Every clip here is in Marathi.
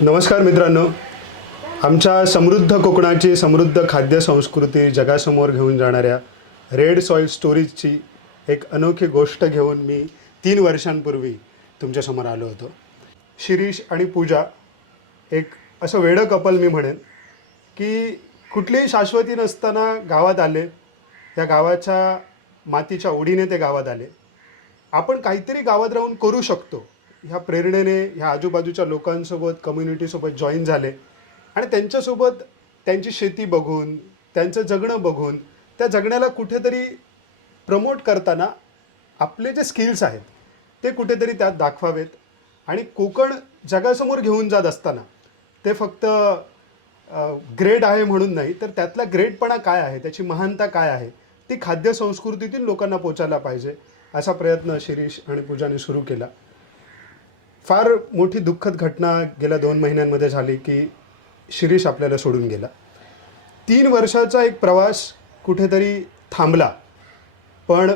नमस्कार मित्रांनो. आमच्या समृद्ध कोकणाची समृद्ध खाद्य संस्कृती जगासमोर घेऊन जाणाऱ्या रेड सॉईल स्टोरीजची एक अनोखी गोष्ट घेऊन मी तीन वर्षांपूर्वी तुमच्यासमोर आलो होतो. शिरीष आणि पूजा एक असं वेडं कपल मी म्हणेन की कुठलीही शाश्वती नसताना गावात आले या गावाच्या मातीच्या ओढीने ते गावात आले. आपण काहीतरी गावात राहून करू शकतो. ह्या प्रेरणेने ह्या आजूबाजूच्या लोकांसोबत कम्युनिटीसोबत जॉईन झाले. आणि त्यांच्यासोबत त्यांची शेती बघून त्यांचं जगणं बघून त्या जगण्याला कुठेतरी प्रमोट करताना आपले जे स्किल्स आहेत ते कुठेतरी त्यात दाखवावेत. आणि कोकण जगासमोर घेऊन जात असताना ते फक्त ग्रेड आहे म्हणून नाही तर त्यातला ग्रेडपणा काय आहे त्याची महानता काय आहे ती खाद्य संस्कृतीतून लोकांना पोचायला पाहिजे असा प्रयत्न शिरीष आणि पूजाने सुरू केला. फार मोठी दुःखद घटना गेल्या दोन महिन्यांमध्ये झाली की शिरीष आपल्याला सोडून गेला. तीन वर्षाचा एक प्रवास कुठेतरी थांबला पण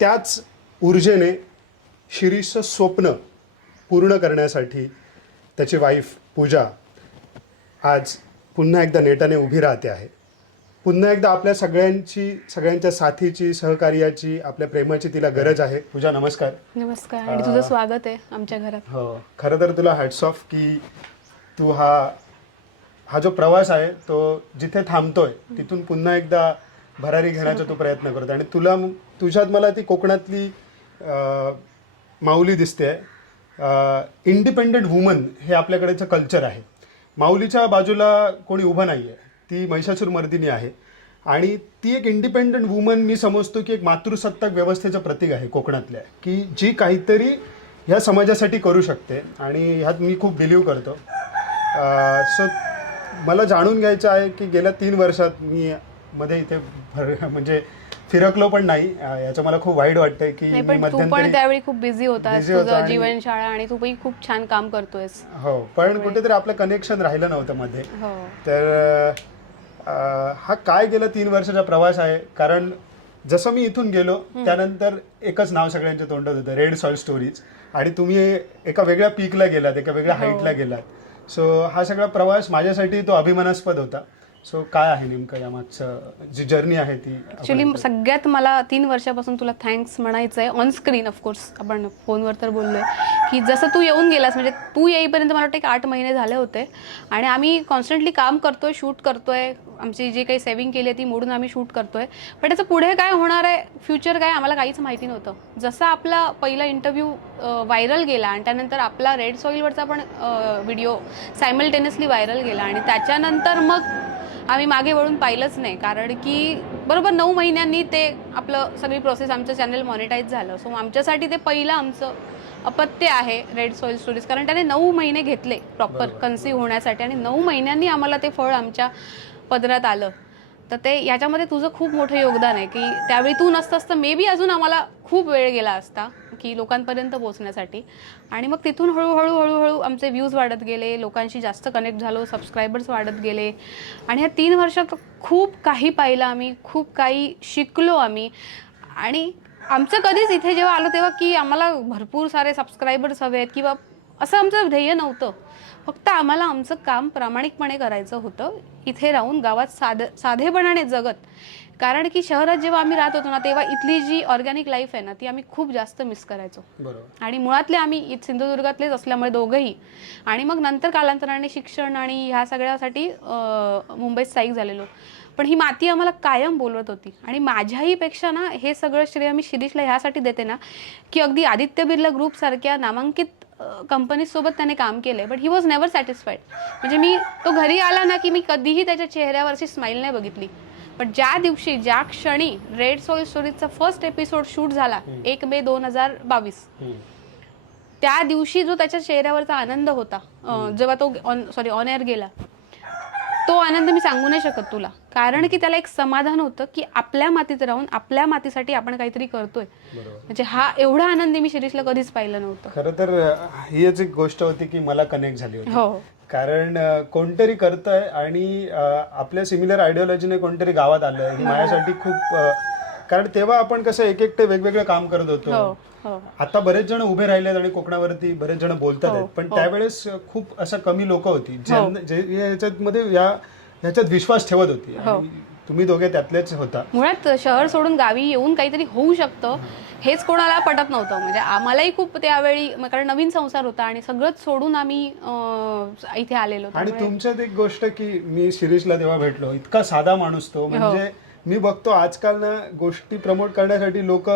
त्याच ऊर्जेने शिरीषचं स्वप्न पूर्ण करण्यासाठी त्याची वाईफ पूजा आज पुन्हा एकदा नेटाने उभी राहते आहे. पुन्हा एकदा आपल्या सगळ्यांची सगळ्यांच्या साथीची सहकार्याची आपल्या प्रेमाची तिला गरज आहे. पूजा नमस्कार. नमस्कार. आणि तुझं स्वागत आहे आमच्या घरात. हो. खरं तर तुला हॅट्स ऑफ की तू हा हा जो प्रवास आहे तो जिथे थांबतोय तिथून पुन्हा एकदा भरारी घेण्याचा तू प्रयत्न करतो आणि तुला तुझ्यात मला ती कोकणातली माऊली दिसते. इंडिपेंडेंट वुमन हे आपल्याकडेचं कल्चर आहे. माऊलीच्या बाजूला कोणी उभं नाही आहे ती महिषासूर मर्दिनी आहे. आणि ती एक इंडिपेंडंट वुमन मी समजतो की एक मातृसत्ताक व्यवस्थेचं प्रतीक आहे कोकणातल्या. की जी काहीतरी ह्या समाजासाठी करू शकते. आणि ह्यात मी खूप बिलीव करतो. सो मला जाणून घ्यायचं आहे की गेल्या तीन वर्षात मी मध्ये इथे भर म्हणजे फिरकलो पण नाही. याचं मला खूप वाईट वाटतंय की तू पण त्यावेळी खूप बिझी होतो तुझं जीवनशाळा आणि तू पण खूप छान काम करतोयस. हो पण कुठेतरी आपलं कनेक्शन राहिलं नव्हतं मध्ये. हो. तर हा काय गेला तीन वर्षाचा प्रवास आहे? कारण जसं मी इथून गेलो त्यानंतर एकच नाव सगळ्यांच्या तोंडात होतं रेड सॉइल स्टोरीज आणि तुम्ही एका वेगळ्या पीकला गेलात एका वेगळ्या हो. हाईटला गेलात. सो हा सगळा प्रवास माझ्यासाठी तो अभिमानास्पद होता. सो काय आहे नेमकं यामागचं जी जर्नी आहे ती? ऍक्च्युली सगळ्यात मला तीन वर्षापासून तुला थँक्स म्हणायचं आहे ऑन स्क्रीन ऑफकोर्स आपण फोनवर तर बोललोय. की जसं तू येऊन गेलास म्हणजे तू येईपर्यंत मला वाटतं एक आठ महिने झाले होते. आणि आम्ही कॉन्स्टंटली काम करतोय शूट करतोय आमची जी काही सेव्हिंग केली आहे ती मोडून आम्ही शूट करतोय. पण त्याचं पुढे काय होणार आहे? फ्युचर काय? आम्हाला काहीच माहिती नव्हतं. जसं आपला पहिला इंटरव्ह्यू व्हायरल गेला आणि त्यानंतर आपला रेड सॉईलवरचा पण व्हिडिओ सायमल्टेनियसली व्हायरल गेला आणि त्याच्यानंतर मग आम्ही मागे वळून पाहिलंच नाही. कारण की बरोबर नऊ महिन्यांनी ते आपलं सगळी प्रोसेस आमचं चॅनल मॉनिटाईज झालं. सो आमच्यासाठी ते पहिलं आमचं अपत्य आहे रेड सॉईल स्टोरीज कारण त्याने नऊ महिने घेतले प्रॉपर. कन्सिव्ह होण्यासाठी आणि नऊ महिन्यांनी आम्हाला ते फळ आमच्या पदरात आलं. तर ते याच्यामध्ये तुझं खूप मोठं योगदान आहे की त्यावेळी तू नसतास तर मे बी अजून आम्हाला खूप वेळ गेला असता की लोकांपर्यंत पोहोचण्यासाठी. आणि मग तिथून हळूहळू हळूहळू आमचे व्ह्यूज वाढत गेले लोकांशी जास्त कनेक्ट झालो सबस्क्रायबर्स वाढत गेले. आणि ह्या तीन वर्षात खूप काही पाहिलं आम्ही खूप काही शिकलो आम्ही. आणि आमचं कधीच इथे जेव्हा आलो तेव्हा की आम्हाला भरपूर सारे सबस्क्रायबर्स हवे आहेत किंवा असं आमचं ध्येय नव्हतं. फक्त आम्हाला आमचं काम प्रामाणिकपणे करायचं होतं. इथे राहून गावात साध साधेपणाने जगत. कारण की शहरात जेव्हा आम्ही राहत होतो ना तेव्हा इथली जी ऑर्गॅनिक लाईफ आहे ना ती आम्ही खूप जास्त मिस करायचो. आणि मुळातले आम्ही सिंधुदुर्गातलेच असल्यामुळे दोघंही. आणि मग नंतर कालांतराने शिक्षण आणि ह्या सगळ्यासाठी मुंबईत स्थायिक झालेलो. पण ही माती आम्हाला कायम बोलवत होती. आणि माझ्याही पेक्षा ना हे सगळं श्रेय मी शिरीषला ह्यासाठी देते ना की अगदी आदित्य बिर्ला ग्रुप सारख्या नामांकित कंपनीसोबत त्याने काम केलंय but he was never satisfied म्हणजे मी तो घरी आला ना की मी कधीही त्याच्या चेहऱ्यावरची स्माईल नाही बघितली. पण ज्या दिवशी ज्या क्षणी रेड सोल स्टोरीजचा फर्स्ट एपिसोड शूट झाला एक मे दोन हजार बावीस. त्या दिवशी जो त्याच्या चेहऱ्यावरचा आनंद होता जेव्हा तो सॉरी ऑन एअर गेला तो आनंद मी सांगू नाही शकत तुला. कारण की त्याला एक समाधान होतं की आपल्या मातीत राहून आपल्या मातीसाठी आपण काहीतरी करतोय. म्हणजे हा एवढा आनंदी मी शिरीषला कधीच पाहिलं नव्हतं. खरं तर हीच एक गोष्ट होती की मला कनेक्ट झाली होती. हो. कारण कोणतरी करतंय आणि आपल्या सिमिलर आयडिओलॉजीने कोणतरी गावात आलंय. माझ्यासाठी खूप कारण तेव्हा आपण कसं एक एकटे वेगवेगळं काम करत होतो. हो. आता बरेच जण उभे राहिले आणि कोकणावरती बरेच जण बोलतात हो, आहेत. पण हो. त्यावेळेस खूप असं कमी लोक होती याच्यामध्ये या ह्याच्यात विश्वास ठेवत होती. हो. तुम्ही दोघे त्यातलेच होता. मुळात शहर सोडून गावी येऊन काहीतरी होऊ शकतं हेच कोणाला पटत नव्हतं. म्हणजे आम्हालाही खूप त्यावेळी कारण नवीन संसार होता आणि सगळंच सोडून आम्ही इथे आलेलो. आणि तुमच्यात एक गोष्ट की मी शिरीषला तेव्हा भेटलो इतका साधा माणूस हो. तो म्हणजे मी बघतो आजकाल ना गोष्टी प्रमोट करण्यासाठी लोक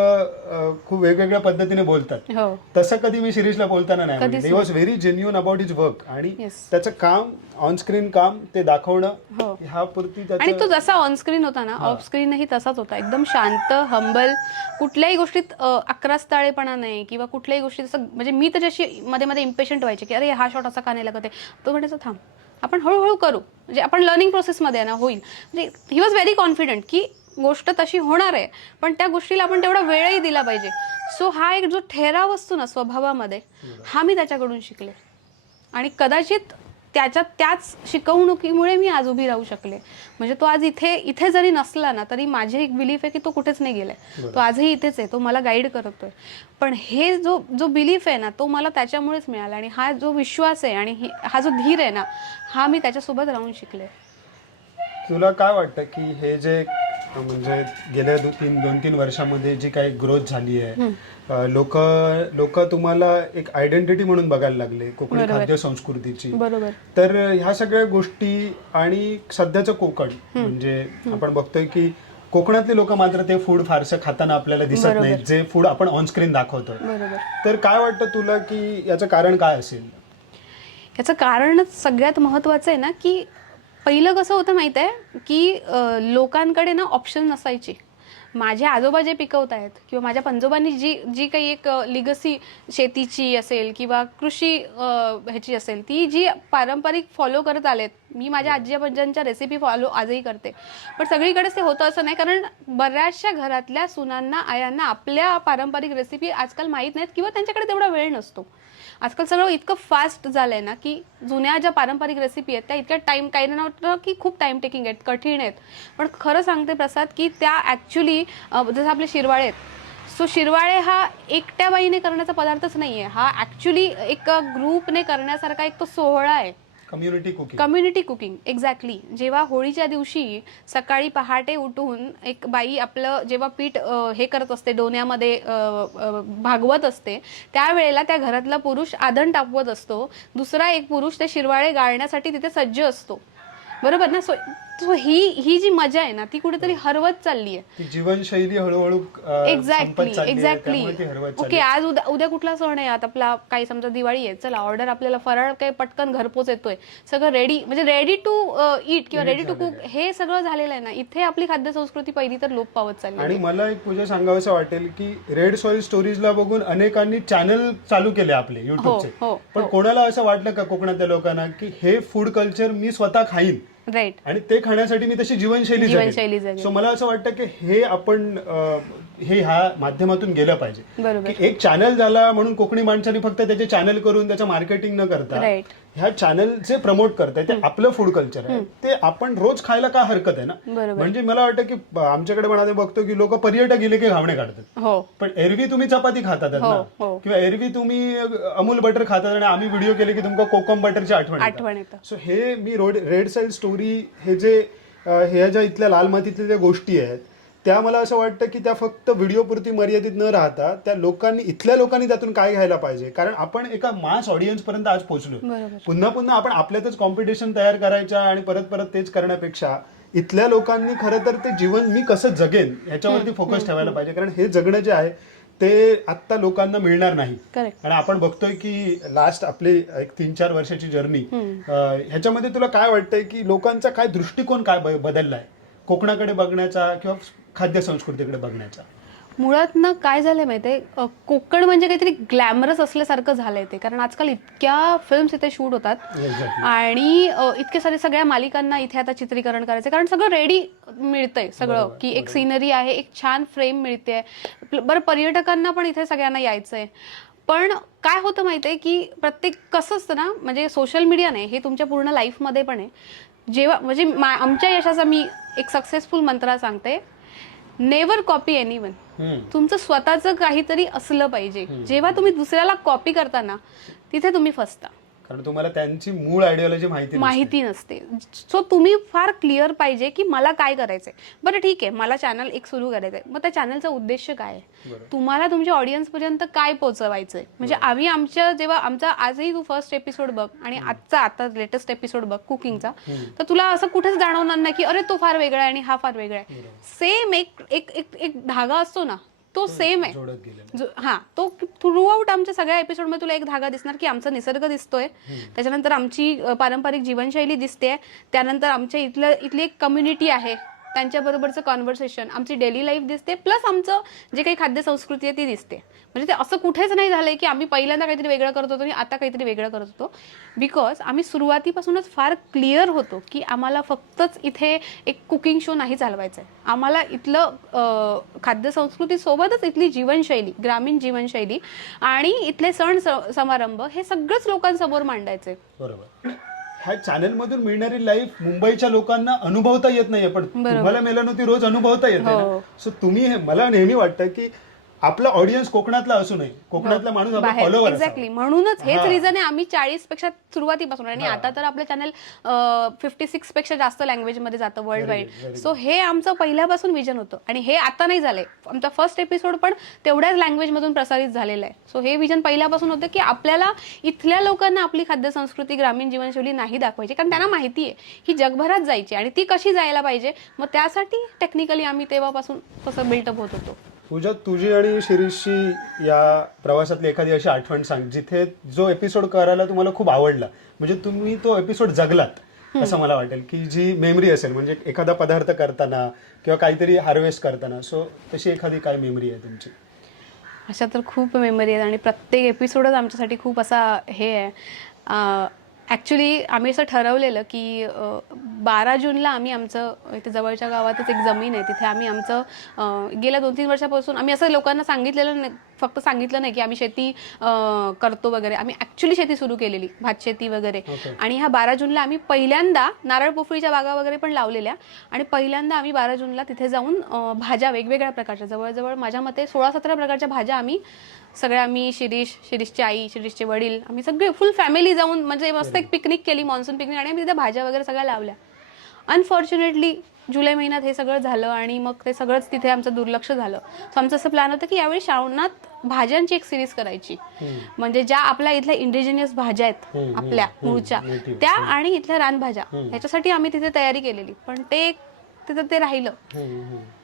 खूप वेगवेगळ्या पद्धतीने बोलतात. हो. तसं कधी मी शिरीषला बोलताना नाही कधीच was very genuine about his work आणि Yes. त्याचं काम ऑन स्क्रीन काम ते दाखवणं हो. ह्या पुरती आणि तो त्याचं जसा ऑन स्क्रीन होता ना ऑफ स्क्रीनही तसाच होता. एकदम शांत हंबल कुठल्याही गोष्टीत अ, अकरास्ताळेपणा नाही किंवा कुठल्याही गोष्टीत असं म्हणजे मी तर जशी मध्ये मध्ये इम्पेशंट व्हायचे की अरे हा शॉट असा का नाही लागत आहे? तो म्हणायचा थांब. आपण हळूहळू करू. म्हणजे आपण लर्निंग प्रोसेसमध्ये आहे ना होईल. म्हणजे ही वॉज व्हेरी कॉन्फिडंट की गोष्ट तशी होणार आहे पण त्या गोष्टीला आपण तेवढा वेळही दिला पाहिजे. सो हा एक जो ठेराव असतो ना स्वभावामध्ये हा मी त्याच्याकडून शिकले. आणि कदाचित त्याच्या त्याच शिकवणुकीमुळे मी आज उभी राहू शकले. म्हणजे तो आज इथे इथे जरी नसला ना तरी माझी एक बिलीफ आहे की तो कुठेच नाही गेलाय. तो आजही इथेच आहे तो मला गाईड करतोय. पण हे जो जो बिलीफ आहे ना तो मला त्याच्यामुळेच मिळाला आणि हा जो विश्वास आहे आणि हे- हा जो धीर आहे ना हा मी त्याच्यासोबत राहून शिकले. तुला काय वाटतं की हे जे म्हणजे गेल्या दो तीन दोन तीन वर्षामध्ये जी काही ग्रोथ झाली आहे लोक लोक तुम्हाला एक आयडेंटिटी म्हणून बघायला लागले कोकणी. खाद्य संस्कृतीची. तर ह्या सगळ्या गोष्टी आणि सध्याचं कोकण म्हणजे आपण बघतोय की कोकणातले लोक मात्र ते फूड फारसं खाताना आपल्याला दिसत. नाही जे फूड आपण ऑनस्क्रीन बरोबर. तर काय वाटतं तुला की याचं कारण काय असेल? याचं कारणच सगळ्यात महत्त्वाचं आहे ना की पहिलं कसं होतं माहीत आहे की लोकांकडे ना ऑप्शन नसायचे. माझे आजोबा जे पिकवत आहेत किंवा माझ्या पंजोबांनी जी जी काही एक लिगसी शेतीची असेल किंवा कृषी ह्याची असेल ती जी पारंपरिक फॉलो करत आलेत मी माझ्या आजी आजोबांच्या रेसिपी फॉलो आजही करते. पण सगळीकडेच ते होतं असं नाही कारण बऱ्याचशा घरातल्या सुनांना आयांना आपल्या पारंपरिक रेसिपी आजकाल माहीत नाहीत किंवा त्यांच्याकडे तेवढा वेळ नसतो. आजकाल सगळं इतकं फास्ट झालं आहे ना की जुन्या ज्या पारंपरिक रेसिपी आहेत त्या इतक्या टाईम काही ना वाटतं की खूप टाईम टेकिंग आहेत कठीण आहेत. पण खरं सांगते प्रसाद की त्या ॲक्च्युली जसं आपले शिरवाळे आहेत. सो शिरवाळे हा एकट्या बाईने करण्याचा पदार्थच नाही आहे हा ॲक्च्युली एक ग्रुपने करण्यासारखा एक तो सोहळा आहे. Community cooking community cooking exactly जेव्हा होळीच्या दिवशी सकाळी पहाटे उठून एक बाई आपलं जेव्हा पीठ हे करत असते डोण्यामध्ये भागवत असते त्यावेळेला त्या घरातला पुरुष आदण टाकवत असतो. दुसरा एक पुरुष ते शिरवाळे गाळण्यासाठी तिथे सज्ज असतो. बरोबर ना? सो सो ही ही जी मजा आहे ना ती कुठेतरी हरवत चालली आहे ती जीवनशैली हळूहळू अ, एक्झॅक्टली संपत चालली आहे, एक्झॅक्टली त्यामुळे ती हरवत चालली ओके आज उद्या उद्या कुठला सण आहे? आता आपला काही समजा दिवाळी आहे चला ऑर्डर आपल्याला फराळ काही पटकन घरपोच येतोय. सगळं रेडी म्हणजे रेडी टू इट किंवा रेडी टू कुक हे सगळं झालेलं आहे ना इथे आपली खाद्य संस्कृती पहिली तर लोप पावत चालली आणि मला एक पूजा सांगावंसं वाटेल की रेड सॉइल स्टोरीजला बघून अनेकांनी चॅनल चालू केले आपले युट्यूबचे हो, पण कोणाला असं वाटलं का कोकणातल्या लोकांना की हे फूड कल्चर मी स्वतः खाईन? राईट आणि ते खाण्यासाठी मी तशी जीवनशैली जीवनशैली जगेन. सो मला असं वाटतं की हे आपण अ, हे ह्या माध्यमातून गेलं पाहिजे. बरोबर. की एक चॅनल झाला म्हणून कोकणी माणसाने फक्त त्याचे चॅनल करून त्याचं मार्केटिंग न करता ह्या चॅनल जे प्रमोट करताय ते आपलं फूड कल्चर आहे. ते आपण रोज खायला का हरकत आहे ना? म्हणजे मला वाटतं की आमच्याकडे पण आता बघतो की लोक पर्यटक गेले की घावणे काढतात. हो. पण एरवी तुम्ही चपाती खातात हो, ना? हो. किंवा एरवी तुम्ही अमूल बटर खातात आणि आम्ही व्हिडिओ केले की तुमका कोकम बटरची आठवण सो हे मी रोड रेड साईल स्टोरी हे जे ह्या ज्या इथल्या लाल मातीतल्या ज्या गोष्टी आहेत त्या मला असं वाटतं की त्या फक्त व्हिडिओपुरती मर्यादित न राहता त्या लोकांनी इथल्या लोकांनी त्यातून काय घ्यायला पाहिजे? कारण आपण एका मास ऑडियन्स पर्यंत आज पोहोचलो पुन्हा पुन्हा आपण आपल्यातच कॉम्पिटिशन तयार करायच्या आणि परत परत तेच करण्यापेक्षा इथल्या लोकांनी खरं तर ते जीवन मी कसं जगेन याच्यावरती फोकस ठेवायला पाहिजे. कारण हे जगणं जे आहे ते आत्ता लोकांना मिळणार नाही. आणि आपण बघतोय की लास्ट आपली एक तीन चार वर्षाची जर्नी ह्याच्यामध्ये तुला काय वाटतंय की लोकांचा काय दृष्टिकोन काय बदललाय? कोकणाकडे बघण्याचा किंवा खाद्य संस्कृतीकडे बघण्याचा. मुळात ना काय झालंय माहितीये? अ, कोकण म्हणजे काहीतरी ग्लॅमरस असल्यासारखं झालंय ते. कारण आजकाल इतक्या फिल्म्स इथे शूट होतात. Exactly. आणि अ, इतके सारे सगळ्या मालिकांना इथे आता चित्रीकरण करायचं कारण सगळं रेडी मिळतंय सगळं. बरोबर, की एक सिनरी आहे एक छान फ्रेम मिळते. बरं पर्यटकांना पण इथे सगळ्यांना यायचंय. पण काय होतं माहितीये की प्रत्येक कसं असतं ना म्हणजे सोशल मीडिया नाही हे तुमच्या पूर्ण लाईफमध्ये पण आहे. जेव्हा म्हणजे मा- आमच्या यशाचा मी एक सक्सेसफुल मंत्र सांगते. नेवर कॉपी एनी वन हम्म. तुमचं स्वतःचं काहीतरी असलं पाहिजे. जेव्हा तुम्ही दुसऱ्याला कॉपी करताना तिथे तुम्ही फसता. कारण तुम्हाला त्यांची मूळ आयडिओलॉजी माहिती. माहिती नसते. सो तुम्ही फार क्लिअर पाहिजे की मला काय करायचंय. बरं ठीक आहे मला चॅनल एक सुरू करायचंय. मग त्या चॅनलचा उद्देश काय आहे. तुम्हाला तुमच्या ऑडियन्स पर्यंत काय पोहोचवायचंय? म्हणजे आम्ही आमच्या जेव्हा आमचा आजही तू फर्स्ट एपिसोड बघ आणि आजचा आता लेटेस्ट एपिसोड बघ कुकिंगचा तर तुला असं कुठेच जाणवणार नाही की अरे तो फार वेगळा आहे आणि हा फार वेगळा आहे. सेम एक एक एक धागा असतो ना तो सेम आहे. जोडत गेलेलं जो हा तो थ्रू आउट आमच्या सगळ्या एपिसोडमध्ये तुला एक धागा दिसणार की आमचा निसर्ग दिसतोय. त्याच्यानंतर आमची अ, पारंपरिक जीवनशैली दिसते त्यानंतर आमच्या इथलं इथली एक कम्युनिटी आहे. त्यांच्याबरोबरचं कॉन्व्हर्सेशन आमची डेली लाईफ दिसते प्लस आमचं जे काही खाद्य संस्कृती आहे ती दिसते. म्हणजे ते असं कुठेच नाही झालंय की आम्ही पहिल्यांदा काहीतरी वेगळं करत होतो आणि आता काहीतरी वेगळं करत होतो. बिकॉज आम्ही सुरुवातीपासूनच फार क्लिअर होतो की आम्हाला फक्तच इथे एक कुकिंग शो नाही चालवायचा आहे आम्हाला इथलं खाद्य संस्कृतीसोबतच इथली जीवनशैली ग्रामीण जीवनशैली आणि इथले सण समारंभ हे सगळंच लोकांसमोर मांडायचे बरोबर. ह्या चॅनल मधून मिळणारी लाईफ मुंबईच्या लोकांना अनुभवता येत नाहीये. पण तुम्हाला मेलानोती रोज अनुभवता येते. ना हो. सो तुम्ही हे मला नेहमी वाटतं की आपला ऑडियन्स कोकणातला असू नये कोकणातला माणूस आपला बाहेर. फॉलोवर एक्झॅक्टली म्हणूनच हेच रिझन आहे आम्ही चाळीसपेक्षा सुरुवातीपासून आणि आता तर आपलं चॅनल फिफ्टी सिक्सपेक्षा जास्त लँग्वेजमध्ये जातं वर्ल्ड वाईड सो हे आमचं पहिल्यापासून विजन होतं आणि हे आता नाही झालंय. आमचा फर्स्ट एपिसोड पण तेवढ्याच लँग्वेज मधून प्रसारित झालेला आहे. सो हे विजन पहिल्यापासून होतं की आपल्याला इथल्या लोकांना आपली खाद्य संस्कृती ग्रामीण जीवनशैली नाही दाखवायची कारण त्यांना माहिती आहे ही जगभरात जायची आणि ती कशी जायला पाहिजे. मग त्यासाठी टेक्निकली आम्ही तेव्हापासून तसं बिल्टअप होत होतो. पूजा तुझी आणि शिरीषची या प्रवासातली एखादी अशी आठवण सांग जिथे जो एपिसोड करायला तुम्हाला खूप आवडला. म्हणजे तुम्ही तो एपिसोड जगलात असं मला वाटेल की जी मेमरी असेल म्हणजे एखादा पदार्थ करताना किंवा काहीतरी हार्वेस्ट करताना. सो तशी एखादी काय मेमरी आहे तुमची? अशा तर खूप मेमरी आहेत आणि प्रत्येक एपिसोडच आमच्यासाठी खूप असा हे आहे. ॲक्च्युली आम्ही असं ठरवलेलं की बारा जूनला आम्ही आमचं इथे जवळच्या गावातच एक जमीन आहे. तिथे आम्ही आमचं गेल्या दोन तीन वर्षापासून आम्ही असं लोकांना सांगितलेलं नाही फक्त सांगितलं नाही की आम्ही शेती करतो वगैरे. आम्ही ॲक्च्युली शेती सुरू केलेली भात शेती वगैरे. आणि ह्या बारा जूनला आम्ही पहिल्यांदा नारळ पोफळीच्या बागा वगैरे पण लावलेल्या. आणि पहिल्यांदा आम्ही बारा जूनला तिथे जाऊन भाज्या वेगवेगळ्या प्रकारच्या जवळजवळ माझ्या मते सोळा सतरा प्रकारच्या भाज्या आम्ही सगळ्या मी शिरीष शिरीषची आई शिरीषचे वडील आम्ही सगळे फुल फॅमिली जाऊन म्हणजे मस्त एक पिकनिक केली मान्सून पिकनिक आणि आम्ही तिथे भाज्या वगैरे सगळ्या लावल्या. अनफॉर्च्युनेटली जुलै महिन्यात हे सगळं झालं आणि मग ते सगळंच तिथे आमचं दुर्लक्ष झालं. सो आमचं असं प्लॅन होतं की यावेळी श्रावणात भाज्यांची एक सिरीज करायची. म्हणजे ज्या आपल्या इथल्या इंडिजिनियस भाज्या आहेत आपल्या मूळच्या. त्या आणि इथल्या रानभाज्या. ह्याच्यासाठी आम्ही तिथे तयारी केलेली. पण ते तिथं ते राहिलं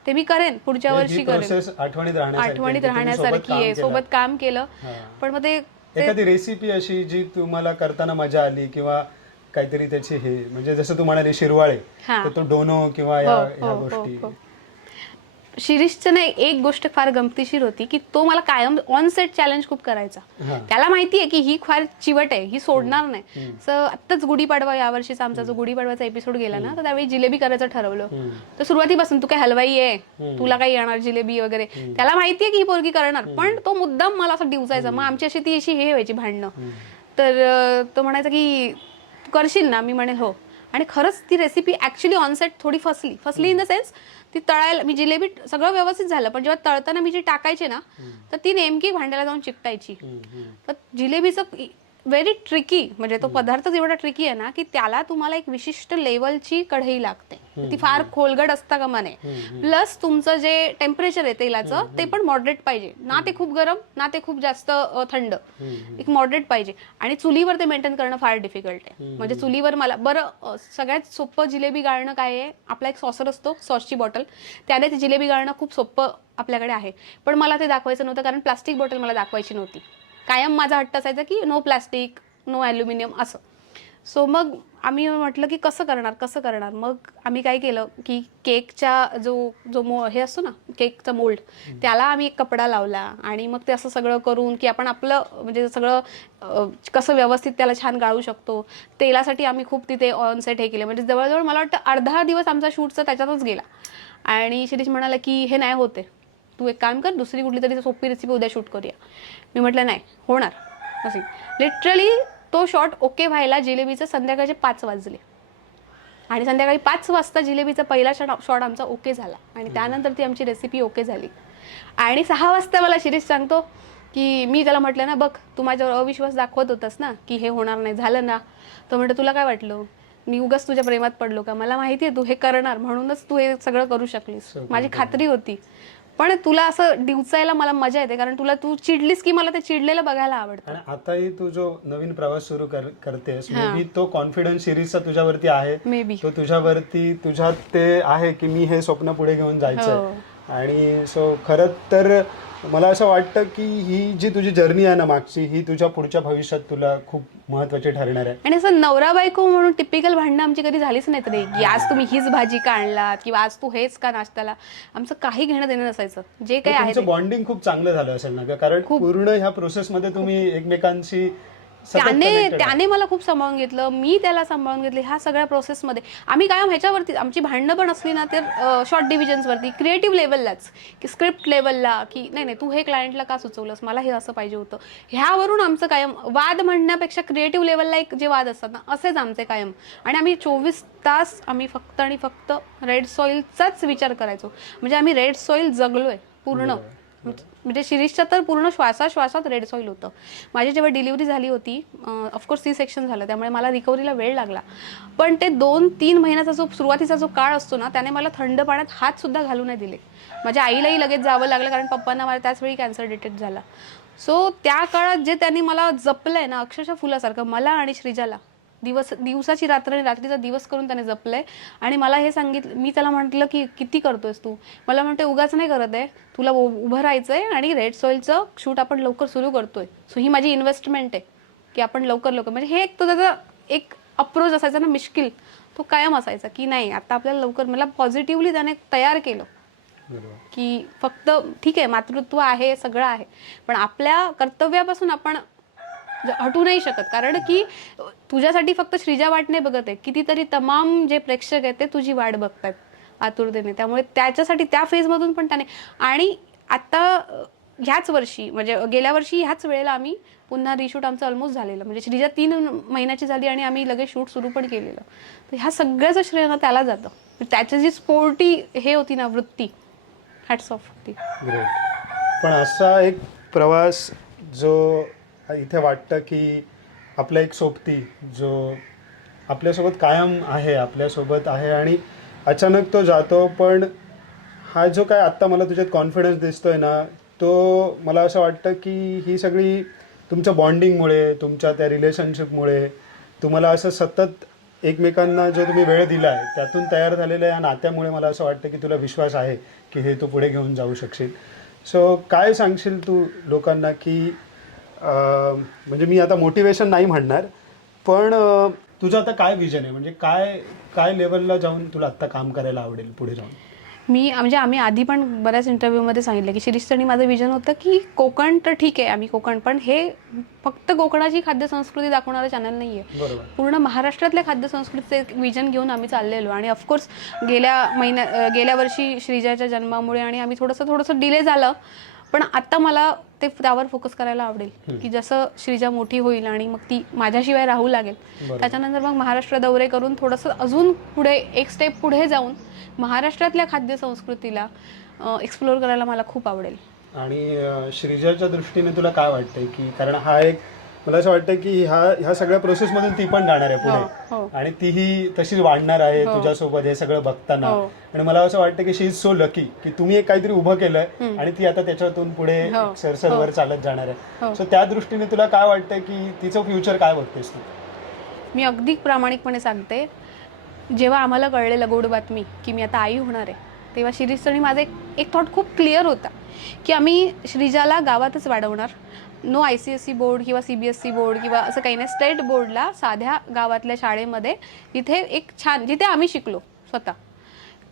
ते मी करेन पुढच्या म्हणजे वर्षी करेन आठवणीत राहण्यासारखी आहे, सोबत राहण्यासारखी काम केलं. सोबत काम केलं. पण मग ते एखादी रेसिपी अशी जी तुम्हाला करताना मजा आली किंवा काहीतरी त्याची हे म्हणजे जसं तू म्हणाली शिरवाळे. तर तो डोनो किंवा या हो, हो, हो, गोष्टी. शिरीषचं ना एक गोष्ट फार गमतीशीर होती की तो मला कायम ऑन सेट चॅलेंज खूप करायचा. त्याला माहिती आहे की ही फार चिवट आहे ही सोडणार नाही. सो आत्ताच गुढीपाडवा यावर्षीचा आमचा जो गुढीपाडवाचा एपिसोड गेला ना तर त्यावेळी जिलेबी करायचं ठरवलं. तर सुरुवातीपासून तू काय हलवाई आहे तुला काही येणार जिलेबी वगैरे? त्याला माहिती आहे की ही पोरगी करणार पण तो मुद्दाम मला असं डिवचायचा मग आमची अशी ती अशी हे व्हायची भांडणं. तर तो म्हणायचा की तू करशील ना? मी म्हणेल हो. आणि खरंच ती रेसिपी ऍक्च्युली ऑनसेट थोडी फसली. फसली इन द सेन्स ती तळायला मी जिलेबी सगळं व्यवस्थित झालं पण जेव्हा तळताना मी जी टाकायचे ना तर ती नेमकी भांड्याला जाऊन चिकटायची. तर जिलेबीचं व्हेरी ट्रिकी म्हणजे तो पदार्थच एवढा ट्रिकी आहे ना की त्याला तुम्हाला एक विशिष्ट लेवलची कढई लागते. ती फार खोलगट असता कामा नये. प्लस तुमचं जे टेम्परेचर आहे तेलाचं ते पण मॉडरेट पाहिजे. ना ते खूप गरम ना ते खूप जास्त थंड. एक मॉडरेट पाहिजे. आणि चुलीवर ते मेंटेन करणं फार डिफिकल्ट आहे. म्हणजे चुलीवर मला बरं सगळ्यात सोपं जिलेबी गाळणं काय आहे? आपला एक सॉसर असतो सॉसची बॉटल त्याने ती जिलेबी गाळणं खूप सोपं आपल्याकडे आहे. पण मला ते दाखवायचं नव्हतं कारण प्लास्टिक बॉटल मला दाखवायची नव्हती. कायम माझा हट्ट असायचा की नो प्लास्टिक नो ॲल्युमिनियम असं. सो मग आम्ही म्हटलं की कसं करणार कसं करणार? मग आम्ही काय केलं की केकच्या जो जो मो हे असतो ना केकचा मोल्ड त्याला आम्ही एक कपडा लावला आणि मग ते असं सगळं करून की आपण आपलं म्हणजे सगळं कसं व्यवस्थित त्याला छान गाळू शकतो. तेलासाठी आम्ही खूप तिथे ऑन सेट हे केले. म्हणजे जवळजवळ मला वाटतं अर्धा दिवस आमचा शूटचा त्याच्यातच गेला. आणि शिरीष म्हणाला की हे नाही होते. तू एक काम कर दुसरी कुठली तरी सोपी रेसिपी उद्या शूट करूया. मी म्हटलं नाही होणार. असे. लिटरली तो शॉट ओके व्हायला जिलेबीचं संध्याकाळचे पाच वाजले. आणि संध्याकाळी पाच वाजता जिलेबीचा पहिला शॉट शॉट आमचा ओके झाला. आणि त्यानंतर ती आमची रेसिपी ओके झाली. आणि सहा वाजता मला शिरीष सांगतो की मी त्याला म्हटलं ना बघ तू माझ्यावर अविश्वास दाखवत होतास ना की हे होणार नाही झालं ना. तो म्हणतो तुला काय वाटलं? मी उगाच तुझ्या प्रेमात पडलो का? मला माहिती आहे तू हे करणार म्हणूनच तू हे सगळं करू शकलीस. माझी खात्री होती. पण तुला असं डिवचायला मला मजा येते कारण तुला तू चिडलीस की मला ते चिडलेलं बघायला आवडतं. आणि आताही तू जो नवीन प्रवास सुरू कर करतेस मे बी तो कॉन्फिडन्स सिरीजचा तुझ्यावरती आहे. मे बी तो तुझ्यावरती तुझ्यात ते आहे की मी हे स्वप्न पुढे घेऊन जायचंय. हो. आणि सो खरंच तर मला असं वाटतं की ही जी तुझी जर्नी आहे ना मागची ही तुझ्या पुढच्या भविष्यात तुला खूप महत्वाची ठरणार आहे. आणि असं नवरा बायको म्हणून टिपिकल भांडणं आमची कधी झालीच नाहीत रे. की आज तुम्ही हीच भाजी का आणलात? किंवा आज तू हेच का नाश्त्याला? आमचं काही घेणं देणं नसायचं. जे काही आहे तुमचं बॉन्डिंग खूप चांगलं झालं असेल ना ग? कारण पूर्ण ह्या प्रोसेस मध्ये तुम्ही एकमेकांशी त्याने. त्याने मला खूप सांभाळून घेतलं मी त्याला सांभाळून घेतलं ह्या सगळ्या प्रोसेसमध्ये आम्ही कायम ह्याच्यावरती आमची भांडणं पण असली ना तर शॉर्ट डिव्हिजन्सवरती क्रिएटिव्ह लेवललाच की स्क्रिप्ट लेवलला की नाही नाही तू हे क्लायंटला का सुचवलंस? मला हे असं पाहिजे होतं. ह्यावरून आमचं कायम वाद म्हणण्यापेक्षा क्रिएटिव्ह लेवलला एक जे वाद असतात ना असेच आमचे कायम. आणि आम्ही चोवीस तास आम्ही फक्त आणि फक्त रेड सॉईलचाच विचार करायचो. म्हणजे आम्ही रेड सॉईल जगलोय पूर्ण. म्हणजे शिरीषच्या तर पूर्ण श्वासाश्वासात रेड सॉईल होतं. माझी जेव्हा डिलिव्हरी झाली होती ऑफकोर्स सी सेक्शन झालं त्यामुळे मला रिकव्हरीला वेळ लागला. पण ते दोन तीन महिन्याचा जो सुरुवातीचा जो काळ असतो ना त्याने मला थंड पाण्यात हातसुद्धा घालू नाही दिले. माझ्या आईलाही लगेच जावं लागलं कारण पप्पांना मला त्याचवेळी कॅन्सर डिटेक्ट झाला. सो त्या काळात जे त्यांनी मला जपलंय ना अक्षरशः फुलासारखं मला आणि श्रीजाला दिवस दिवसाची रात्र आणि रात्रीचा दिवस करून त्याने जपलंय. आणि मला हे सांगितलं मी त्याला म्हटलं की किती करतोयस तू? मला म्हणते उगाच नाही करत आहे. तुला उभं राहायचंय आणि रेड सॉईलचं शूट आपण लवकर सुरू करतोय. सो ही माझी इन्व्हेस्टमेंट आहे की आपण लवकर लवकर. म्हणजे हे एक तो त्याचा एक अप्रोच असायचा ना मिश्किल. तो कायम असायचा की नाही आता आपल्याला लवकर मला पॉझिटिव्हली त्याने तयार केलं. की फक्त ठीक आहे मातृत्व आहे सगळं आहे. पण आपल्या कर्तव्यापासून आपण म्हणजे हटू नाही शकत. कारण की तुझ्यासाठी फक्त श्रीजा वाट नाही बघत आहे. कितीतरी तमाम जे प्रेक्षक आहेत ते तुझी वाट बघतात आतुरतेने. त्यामुळे त्याच्यासाठी त्या फेजमधून पण त्याने आणि आता ह्याच वर्षी म्हणजे गेल्या वर्षी ह्याच वेळेला आम्ही पुन्हा रिशूट आमचं ऑलमोस्ट झालेलं. म्हणजे श्रीजा तीन महिन्याची झाली आणि आम्ही लगेच शूट सुरू पण केलेलं. तर ह्या सगळ्याचं श्रेय ना त्याला जातं. त्याची जी स्पोर्टी हे होती ना वृत्ती हॅट्स ऑफ होती. पण असा एक प्रवास जो इथे वाटतं की आपला एक सोबती जो आपल्यासोबत कायम आहे आपल्यासोबत आहे आणि अचानक तो जातो पण हा जो काय आत्ता मला तुझ्यात कॉन्फिडन्स दिसतोय ना तो मला असं वाटतं की ही सगळी तुमच्या बॉन्डिंगमुळे तुमच्या त्या रिलेशनशिपमुळे तुम्हाला असं सतत एकमेकांना जो तुम्ही वेळ दिला आहे त्यातून तयार झालेल्या या नात्यामुळे मला असं वाटतं की तुला विश्वास आहे की हे तू पुढे घेऊन जाऊ शकशील. सो काय सांगशील तू लोकांना की म्हणजे मी आता मोटिवेशन नाही म्हणणार पण तुझं आता काय विजन आहे? म्हणजे काय काय लेवलला जाऊन तुला आत्ता काम करायला आवडेल पुढे जाऊन? मी म्हणजे आम्ही आधी पण बऱ्याच इंटरव्ह्यूमध्ये सांगितलं की शिरीष आणि माझं विजन होतं की कोकण तर ठीक आहे आम्ही कोकण पण हे फक्त कोकणाची खाद्यसंस्कृती दाखवणारं चॅनल नाही आहे पूर्ण महाराष्ट्रातल्या खाद्यसंस्कृतीचं विजन घेऊन आम्ही चाललेलो आणि ऑफकोर्स गेल्या महिन्या गेल्या वर्षी श्रीजाच्या जन्मामुळे आणि आम्ही थोडंसं थोडंसं डिले झालं पण आता मला ते त्यावर फोकस करायला आवडेल की जसं श्रीजा मोठी होईल आणि मग ती माझ्याशिवाय राहू लागेल. त्याच्यानंतर मग महाराष्ट्र दौरे करून थोडंसं अजून पुढे एक स्टेप पुढे जाऊन महाराष्ट्रातल्या खाद्यसंस्कृतीला एक्सप्लोअर करायला मला खूप आवडेल. आणि श्रीजाच्या दृष्टीने तुला काय वाटतंय की कारण हा एक मला असं वाटतं की ह्या ह्या सगळ्या प्रोसेसमधून ती पण जाणार आहे हो, पुढे. हो. आणि तीही तशीच वाढणार आहे तुझ्यासोबत हे सगळं बघताना. हो. आणि मला असं वाटतं की शी इज सो लकी की तुम्ही एक काहीतरी उभं केलंय आणि ती आता त्याच्यातून पुढे हो, सरसर वर चालत जाणार आहे. हो. सो त्या दृष्टीने तुला काय वाटतंय की तिचं फ्युचर काय बघतेस तू? मी अगदी प्रामाणिकपणे सांगते. जेव्हा आम्हाला कळलेलं गोड बातमी की मी आता आई होणार आहे तेव्हा शिरीष आणि माझा एक एक थॉट खूप क्लिअर होता की आम्ही श्रीजाला गावातच वाढवणार. No I C S C board किंवा C B S C board किंवा असं काही नाही स्टेट बोर्डला साध्या गावातल्या शाळेमध्ये तिथे एक छान जिथे आम्ही शिकलो स्वतः.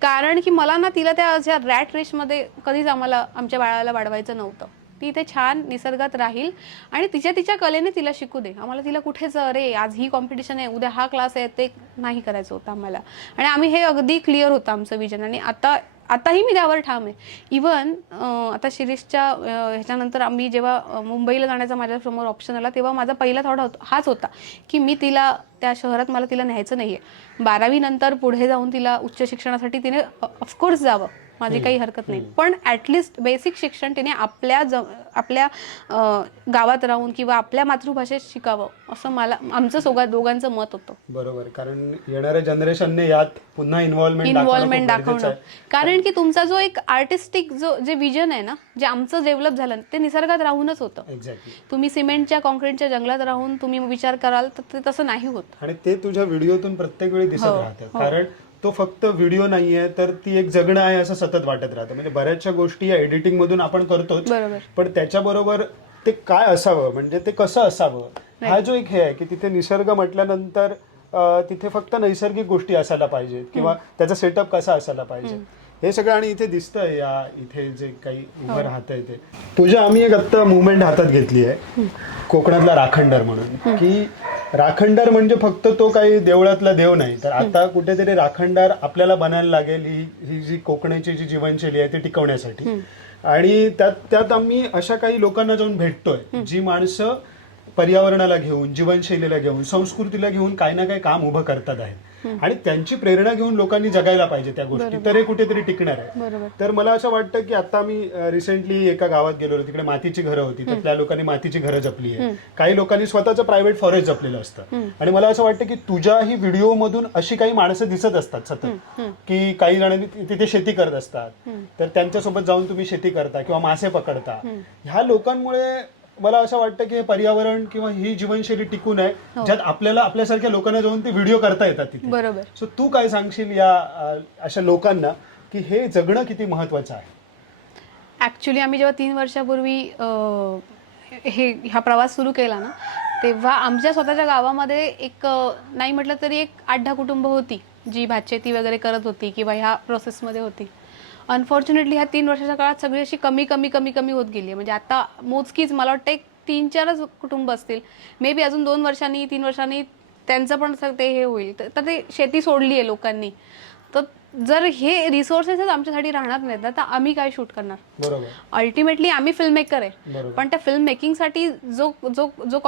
कारण की मला ना तिला त्या ज्या रॅट रेसमध्ये कधीच आम्हाला आमच्या बाळाला वाढवायचं नव्हतं. ती इथे छान निसर्गात राहील आणि तिच्या तिच्या कलेने तिला शिकू दे. आम्हाला तिला कुठेच अरे आज ही कॉम्पिटिशन आहे उद्या हा क्लास आहे ते नाही करायचं होतं आम्हाला. आणि आम्ही हे अगदी क्लिअर होतं आमचं विजन आणि आता आताही मी त्यावर ठाम आहे. इवन आता शिरीषच्या ह्याच्यानंतर आम्ही जेव्हा मुंबईला जाण्याचा माझ्यासमोर ऑप्शन आला तेव्हा माझा पहिला थॉट होता हाच होता की मी तिला त्या शहरात मला तिला न्यायचं नाही आहे बारावीनंतर पुढे जाऊन तिला उच्च शिक्षणासाठी तिने ऑफकोर्स जावं. माझी काही हरकत नाही. पण ॲटलिस्ट बेसिक शिक्षण तिने आपल्या ज आपल्या गावात राहून किंवा आपल्या मातृभाषेत शिकावं असं मला आमचं सोगा दोघांचं मत होतं. बरोबर. कारण येणाऱ्या जनरेशनने यात पुन्हा इन्व्हॉल्वमेंट इन्व्हॉल्वमेंट दाखवणं. कारण की तुमचा जो एक आर्टिस्टिक जो जे विजन आहे ना जे आमचं डेव्हलप झालं ते निसर्गात राहूनच होतं. एक्झॅक्टली तुम्ही सिमेंटच्या कॉन्क्रीटच्या जंगलात राहून तुम्ही विचार कराल तर ते तसं नाही होत. आणि ते तुझ्या व्हिडिओतून प्रत्येक वेळी दिसत हो, राहतं. कारण तो फक्त व्हिडिओ नाहीये तर ती एक जगणं आहे असं सतत वाटत राहतं. म्हणजे बऱ्याचशा गोष्टी या एडिटिंग मधून आपण बरोबर. पण त्याच्याबरोबर ते काय असावं? म्हणजे ते कसं असावं? हा जो एक हे आहे की तिथे निसर्ग म्हटल्यानंतर अं, तिथे फक्त नैसर्गिक गोष्टी असायला पाहिजेत. किंवा त्याचा सेटअप कसा असायला पाहिजे? हे सगळं आणि इथे दिसतंय या इथे जे काही उभं राहत आहे ते. पूजा आम्ही एक आत्ता मुवमेंट हातात घेतली आहे कोकणातला राखणदार म्हणून. की राखणदार म्हणजे फक्त तो काही देवळातला देव नाही तर आता कुठेतरी राखणदार आपल्याला बनायला लागेल ही ही जी कोकणाची जी जीवनशैली आहे ती टिकवण्यासाठी. आणि त्यात त्यात आम्ही अशा काही लोकांना जाऊन भेटतोय जी माणसं पर्यावरणाला घेऊन जीवनशैलीला घेऊन संस्कृतीला घेऊन काही ना काही काम उभं करतात आहेत. आणि त्यांची प्रेरणा घेऊन लोकांनी जगायला पाहिजे त्या गोष्टी. तर हे कुठेतरी टिकणार आहे. तर मला असं वाटतं की आता मी रिसेंटली एका गावात गेलो तिकडे मातीची घरं होती. तर त्या लोकांनी मातीची घरं जपली आहे. काही लोकांनी स्वतःचं प्रायव्हेट फॉरेस्ट जपलेलं असतं. आणि मला असं वाटतं की तुझ्याही व्हिडिओ मधून अशी काही माणसं दिसत असतात सतत. की काही जणांनी ति- तिथे शेती करत असतात. तर त्यांच्यासोबत जाऊन तुम्ही शेती करता किंवा मासे पकडता. ह्या लोकांमुळे मला असं वाटतं की हे पर्यावरण किंवा ही जीवनशैली टिकून आहे ज्यात आपल्याला आपल्यासारख्या लोकांना जाऊन ते व्हिडिओ करता येतात तिथे. बरोबर. सो तू काय सांगशील या अ, अशा लोकांना की हे जगणं किती महत्वाचं आहे? ॲक्च्युली आम्ही जेव्हा तीन वर्षापूर्वी अं, हे हा प्रवास सुरू केला ना तेव्हा आमच्या स्वतःच्या गावामध्ये एक अं, नाही म्हटलं तरी एक आठ दहा कुटुंब होती जी भातशेती वगैरे करत होती किंवा ह्या प्रोसेसमध्ये होती. अनफॉर्च्युनेटली ह्या तीन वर्षाच्या काळात सगळी अशी कमी कमी कमी कमी होत गेली म्हणजे आता मोजकीच मला वाटतं एक तीन चारच कुटुंब असतील. मे बी अजून दोन वर्षांनी तीन वर्षांनी त्यांचं पण ते हे होईल. तर तर ते शेती सोडली आहे लोकांनी. जर हे रिसोर्सेसच आमच्यासाठी राहणार नाहीत ना तर आम्ही काय शूट करणार? बरोबर. अल्टिमेटली आम्ही फिल्म मेकर आहे. बरोबर. पण त्या फिल्म मेकिंगसाठी जो जो जो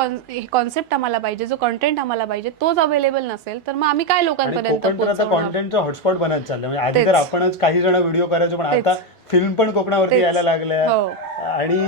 कॉन्सेप्ट आम्हाला पाहिजे जो कंटेंट आम्हाला पाहिजे तोच अवेलेबल नसेल तर मग आम्ही काय आणि लोकांपर्यंत कोकण तर आता पोहोचवणार? कॉन्टेंटचा हॉटस्पॉट बनत चाललं म्हणजे आधी तेच. तर आपणच काही जण व्हिडिओ करायचो पण आता फिल्म पण कोकणावरती तेच. यायला लागल्या. हो. आणि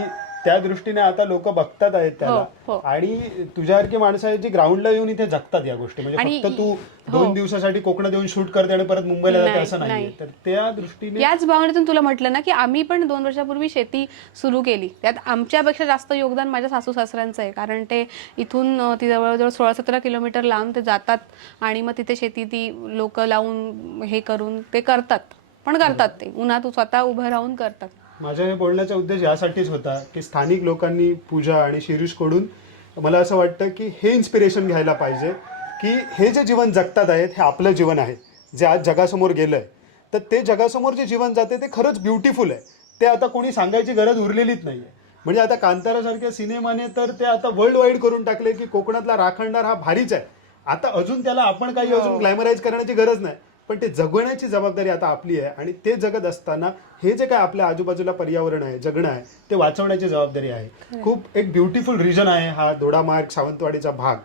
त्या दृष्टीने आता लोक बघतात आहेत हो, त्याला. हो. आणि तुझ्यासारखी माणसं आहेत जी ग्राउंडला येऊन इथे जगतात या गोष्टी. म्हणजे फक्त तू दोन दिवसासाठी कोकणात येऊन शूट करते आणि परत मुंबईला जाते असं नाही. तर त्या दृष्टीने याच भावनेतून तुला म्हटलं ना की आम्ही पण दोन वर्षापूर्वी शेती सुरू केली. त्यात आमच्यापेक्षा जास्त योगदान माझ्या सासू सासऱ्यांचं आहे. कारण ते इथून ती जवळजवळ सोळा सतरा किलोमीटर लांब ते जातात आणि मग तिथे शेती ती लोक लावून हे करून ते करतात. पण करतात ते. उन्हात स्वतः उभं राहून करतात. माझ्या हे बोलण्याचा उद्देश यासाठीच होता की स्थानिक लोकांनी पूजा आणि शिरीषकडून मला असं वाटतं की हे इन्स्पिरेशन घ्यायला पाहिजे की हे जे जीवन जगतात आहेत हे आपलं जीवन आहे. जे आज जगासमोर गेलं आहे तर ते जगासमोर जे जीवन जाते ते खरंच ब्युटिफुल आहे. ते आता कोणी सांगायची गरज उरलेलीच नाही आहे म्हणजे आता कांतारासारख्या सिनेमाने तर ते आता वर्ल्ड वाईड करून टाकले की कोकणातला राखणदार हा भारीच आहे. आता अजून त्याला आपण काही अजून ग्लॅमराईज करण्याची गरज नाही. पण ते जगवण्याची जबाबदारी आता आपली आहे आणि ते जगत असताना हे जे काय आपल्या आजूबाजूला पर्यावरण आहे जगणं आहे ते वाचवण्याची जबाबदारी आहे खूप एक ब्युटिफुल रिजन आहे हा दोडामार्ग सावंतवाडीचा भाग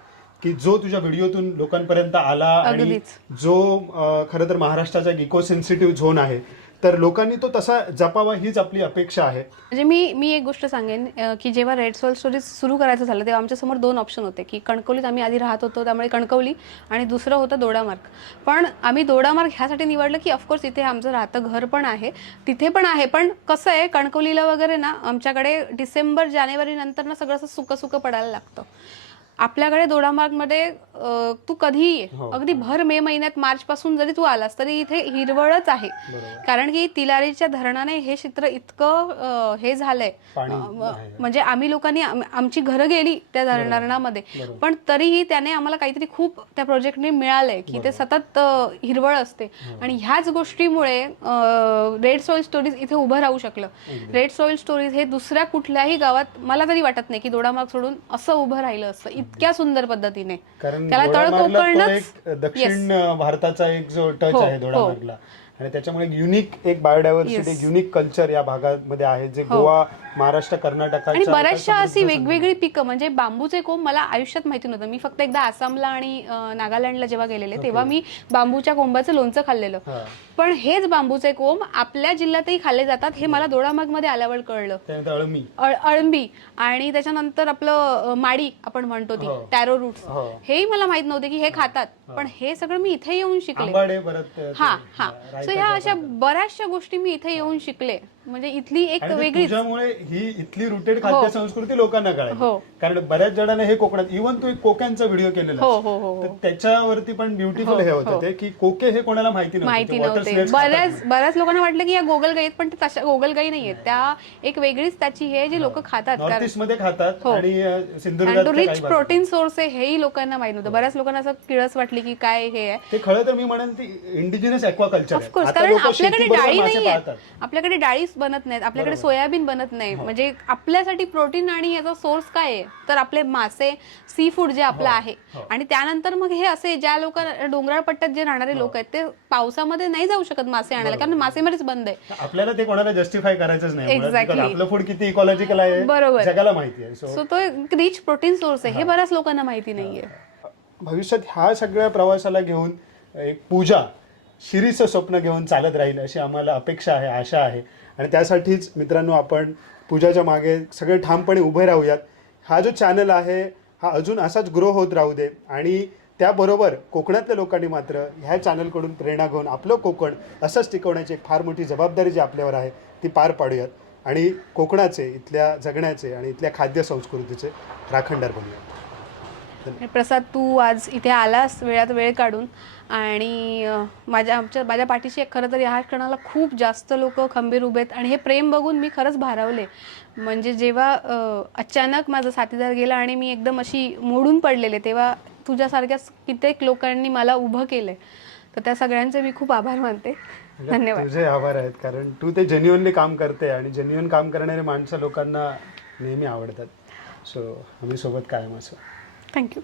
की जो तुझ्या व्हिडिओतून लोकांपर्यंत आला आणि. जो खरं तर महाराष्ट्राचा एक इको सेन्सिटिव्ह झोन आहे तर लोकांनी तो तसा जपावा हीच आपली अपेक्षा आहे. म्हणजे मी मी एक गोष्ट सांगेन की जेव्हा रेड सोल स्टोरीज सुरू करायचं झालं तेव्हा आमच्यासमोर दोन ऑप्शन होते की कणकवलीत आम्ही आधी राहत होतो त्यामुळे कणकवली आणि दुसरं होतं दोडामार्ग. पण आम्ही दोडामार्ग ह्यासाठी निवडलं की ऑफकोर्स इथे आमचं राहतं घर पण आहे तिथे पण आहे पण कसं आहे कणकवलीला वगैरे ना आमच्याकडे डिसेंबर जानेवारी नंतर ना सगळं असं सुकं सुकं पडायला लागतं. आपल्याकडे दोडामार्गमध्ये तू कधीही ये हो. अगदी भर मे महिन्यात मार्च पासून जरी तू आलास तरी इथे हिरवळच आहे बरोबर. कारण की तिलारीच्या धरणाने हे क्षेत्र इतकं अं, हे झालंय पाणी अं, आहे. म्हणजे आम्ही लोकांनी आम- आमची घरं गेली त्या धरण- धरणामध्ये बरोबर. पण तरीही त्याने आम्हाला काहीतरी खूप त्या प्रोजेक्टने मिळालंय की ते सतत अं, हिरवळ असते. आणि ह्याच गोष्टीमुळे रेड सॉइल स्टोरीज इथे उभं राहू शकलं रेड सॉइल स्टोरीज हे दुसऱ्या कुठल्याही गावात मला तरी वाटत नाही की दोडामार्ग सोडून असं उभं राहिलं असतं इतक्या सुंदर पद्धतीने कारण त्याला तळ तो एक दक्षिण भारताचा एक जो टच हो, आहे हो. दोडामार्गला आणि त्याच्यामुळे युनिक एक बायोडायव्हर्सिटी Yes. युनिक कल्चर या भागामध्ये आहे जे हो. गोवा महाराष्ट्र कर्नाटकाच्या आणि बऱ्याचशा अशी वेगवेगळी पिकं म्हणजे बांबूचे कोंब मला आयुष्यात माहिती नव्हतं मी फक्त एकदा आसामला आणि अं, नागालँडला जेव्हा गेलेले तेव्हा मी बांबूच्या कोंबाचं लोणचं खाल्लेलं हा. पण हेच बांबूचे कोंब आपल्या जिल्ह्यातही खाल्ले जातात हे मला दोडामार्गमध्ये आल्यावर कळलं. त्यानंतर अळमी अळ- अळंबी आणि त्याच्यानंतर आपलं अं, माडी आपण म्हणतो ती हो. Taro roots. हो. हेही मला माहीत नव्हते की हे खातात पण हे सगळं मी इथे येऊन शिकले. आंबाडे परत ते- हा. हा सो ह्या अशा बऱ्याचशा गोष्टी मी इथे येऊन शिकले. म्हणजे इथली एक आणि ते वेगळीच. तुझ्यामुळे ही इथली रुटेड खाद्य संस्कृती लोकांना हो. कळाली कारण बऱ्याच जणांना हे कोकणात इव्हन तू एक कोक्यांचा व्हिडिओ केलेला हो. हो हो तर त्याच्यावरती पण ब्युटिफुल हे होतं ते की कोके हे कोणाला माहिती नव्हते माहिती नव्हते. बऱ्याच बऱ्याच लोकांना वाटलं की या गोगलगाई आहेत पण ते तशा गोगलगाई नाहीयेत. त्या एक वेगळीच त्याची हे जी लोक खातात नॉर्थ कारण ईस्टमध्ये खातात हो. आणि अ, आणि सिंधुदुर्गात तो काही रिच भागात. प्रोटीन सोर्स आहे हेही लोकांना माहीत नव्हतं. बऱ्याच लोकांना असं किळस वाटली की काय हे आहे. ते खरं तर मी म्हणेन ती इंडिजिनस एक्वाकल्चर ऑफकोर्स कारण आपल्याकडे डाळी नाही आपल्याकडे डाळीच बनत नाहीत आपल्याकडे सोयाबीन बनत नाही. हो. म्हणजे आपल्यासाठी प्रोटीन आणि याचा सोर्स काय आहे? तर आपले मासे सी फूड जे आपलं आहे. हो. आणि त्यानंतर मग हे असे ज्या लोक डोंगराळ पट्ट्यात जे राहणारे लोक आहेत ते पावसामध्ये नाही जाऊ शकत मासे आणायला कारण मासेमारीच बंद आहे. आपल्याला ते कोणाला जस्टिफाय करायचंच नाही. कारण आपलं फूड किती इकॉलॉजिकल आहे बरोबर. जगाला माहिती आहे. सो सो तो एक रिच प्रोटीन सोर्स आहे. हे बऱ्याच लोकांना माहिती नाहीये. भविष्यात ह्या सगळ्या प्रवासाला घेऊन एक पूजा शिरीचं स्वप्न घेऊन चालत राहील अशी आम्हाला अपेक्षा आहे आशा आहे. आणि त्यासाठीच मित्रांनो आपण पूजाच्या मागे सगळे ठामपणे उभे राहूयात. हा जो चॅनल आहे हा अजून असाच ग्रो होत राहू दे. आणि त्याबरोबर कोकणातल्या लोकांनी मात्र ह्या चॅनलकडून प्रेरणा घेऊन आपलं कोकण असंच टिकवण्याची एक फार मोठी जबाबदारी जी आपल्यावर आहे ती पार पाडूयात. आणि कोकणाचे इथल्या जगण्याचे आणि इथल्या खाद्य संस्कृतीचे राखणदार बनूयात. प्रसाद तू आज इथे आलास वेळात वेळ काढून. आणि माझ्या आमच्या माझ्या पाठीशी एक खरं तर ह्या क्षणाला खूप जास्त लोक खंबीर उभे आहेत. आणि हे प्रेम बघून मी खरंच भारावले. म्हणजे जेव्हा अचानक माझा साथीदार गेला आणि मी एकदम अशी मोडून पडलेले तेव्हा तुझ्यासारख्याच कित्येक लोकांनी मला उभं केलंय. तर त्या सगळ्यांचे मी खूप आभार मानते. धन्यवाद. तुझे आभार आहेत कारण तू ते जेन्युअनली काम करते आणि जेन्युअन काम करणारे माणसं लोकांना नेहमी आवडतात. सो आम्ही सोबत कायम असो. Thank you.